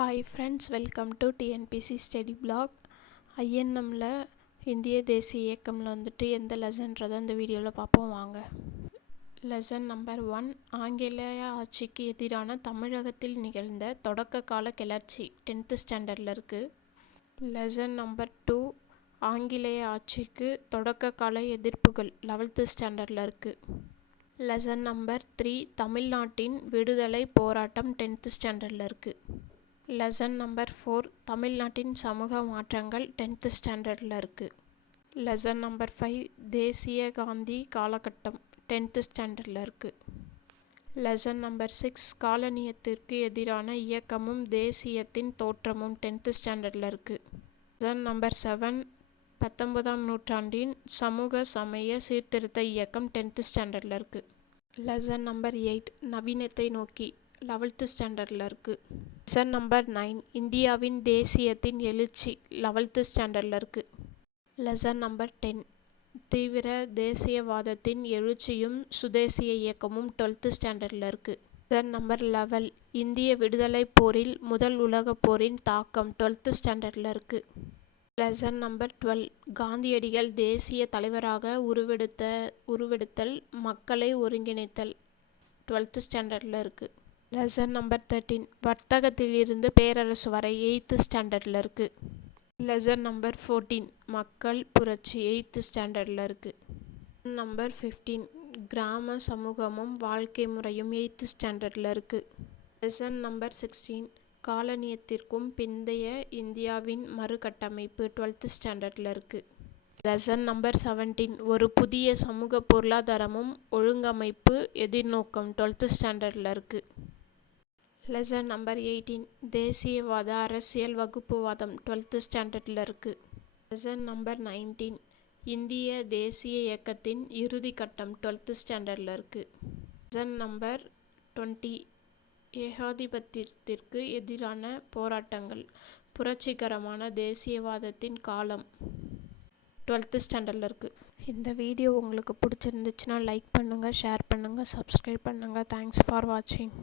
Hi friends welcome to TNPSC study block ஐஎன்எம்மில் இந்திய தேசிய இயக்கமில் வந்துட்டு எந்த லெசன்றதை இந்த வீடியோவில் பார்ப்போம் வாங்க. லெசன் நம்பர் ஒன் ஆங்கிலேய ஆட்சிக்கு எதிரான தமிழகத்தில் நிகழ்ந்த தொடக்க கால கிளர்ச்சி டென்த்து ஸ்டாண்டர்டில் இருக்குது லெசன் நம்பர் டூ ஆங்கிலேய ஆட்சிக்கு தொடக்க கால எதிர்ப்புகள் லெவல்த்து ஸ்டாண்டர்டில் இருக்குது லெசன் நம்பர் த்ரீ தமிழ்நாட்டின் விடுதலை போராட்டம் டென்த்து ஸ்டாண்டர்டில் இருக்குது லெசன் நம்பர் ஃபோர் தமிழ்நாட்டின் சமூக மாற்றங்கள் டென்த்து ஸ்டாண்டர்டில் இருக்குது லெசன் நம்பர் ஃபைவ் தேசிய காந்தி காலகட்டம் டென்த்து ஸ்டாண்டர்டில் இருக்குது லெசன் நம்பர் சிக்ஸ் காலனியத்திற்கு எதிரான இயக்கமும் தேசியத்தின் தோற்றமும் டென்த்து ஸ்டாண்டர்டில் இருக்குது லெசன் நம்பர் செவன் பத்தொன்பதாம் நூற்றாண்டின் சமூக சமய சீர்திருத்த இயக்கம் டென்த்து ஸ்டாண்டர்டில் இருக்குது லெசன் நம்பர் எயிட் நவீனத்தை நோக்கி லெவல்த்து ஸ்டாண்டர்டில் இருக்குது லெசன் நம்பர் நைன் இந்தியாவின் தேசியத்தின் எழுச்சி லெவல்த்து ஸ்டாண்டர்டில் இருக்குது லெசன் நம்பர் டென் தீவிர தேசியவாதத்தின் எழுச்சியும் சுதேசிய இயக்கமும் டுவெல்த்து ஸ்டாண்டர்டில் இருக்குது லெசன் நம்பர் லெவல் இந்திய விடுதலை போரில் முதல் உலகப் போரின் தாக்கம் டுவெல்த்து ஸ்டாண்டர்டில் இருக்குது லெசன் நம்பர் டுவெல் காந்தியடிகள் தேசிய தலைவராக உருவெடுத்த உருவெடுத்தல் மக்களை ஒருங்கிணைத்தல் டுவெல்த்து ஸ்டாண்டர்டில் இருக்குது லெசன் நம்பர் தேர்ட்டீன் வர்த்தகத்திலிருந்து பேரரசு வரை எயித்து ஸ்டாண்டர்டில் இருக்குது லெசன் நம்பர் ஃபோர்டீன் மக்கள் புரட்சி எயித்து ஸ்டாண்டர்டில் இருக்குது நம்பர் ஃபிஃப்டீன் கிராம சமூகமும் வாழ்க்கை முறையும் எயித்து ஸ்டாண்டர்டில் இருக்குது லெசன் நம்பர் சிக்ஸ்டீன் காலனியத்திற்கும் பிந்தைய இந்தியாவின் மறுகட்டமைப்பு டுவெல்த்து ஸ்டாண்டர்டில் இருக்குது லெசன் நம்பர் செவன்டீன் ஒரு புதிய சமூக பொருளாதாரமும் ஒழுங்கமைப்பு எதிர்நோக்கம் டுவெல்த்து ஸ்டாண்டர்டில் இருக்குது லெசன் நம்பர் எயிட்டீன். தேசியவாத அரசியல் வகுப்புவாதம் டுவெல்த்து ஸ்டாண்டர்டில் இருக்குது லெசன் நம்பர் நைன்டீன். இந்திய தேசிய இயக்கத்தின் இறுதி கட்டம் டுவெல்த்து ஸ்டாண்டர்டில் இருக்குது லெசன் நம்பர் டுவெண்ட்டி. ஏகாதிபத்தியத்திற்கு எதிரான போராட்டங்கள் புரட்சிகரமான தேசியவாதத்தின் காலம் டுவெல்த்து ஸ்டாண்டர்டில் இருக்குது இந்த வீடியோ உங்களுக்கு பிடிச்சிருந்துச்சுன்னா லைக் பண்ணுங்கள் ஷேர் பண்ணுங்கள் சப்ஸ்கிரைப் பண்ணுங்கள் தேங்க்ஸ் ஃபார் வாட்சிங்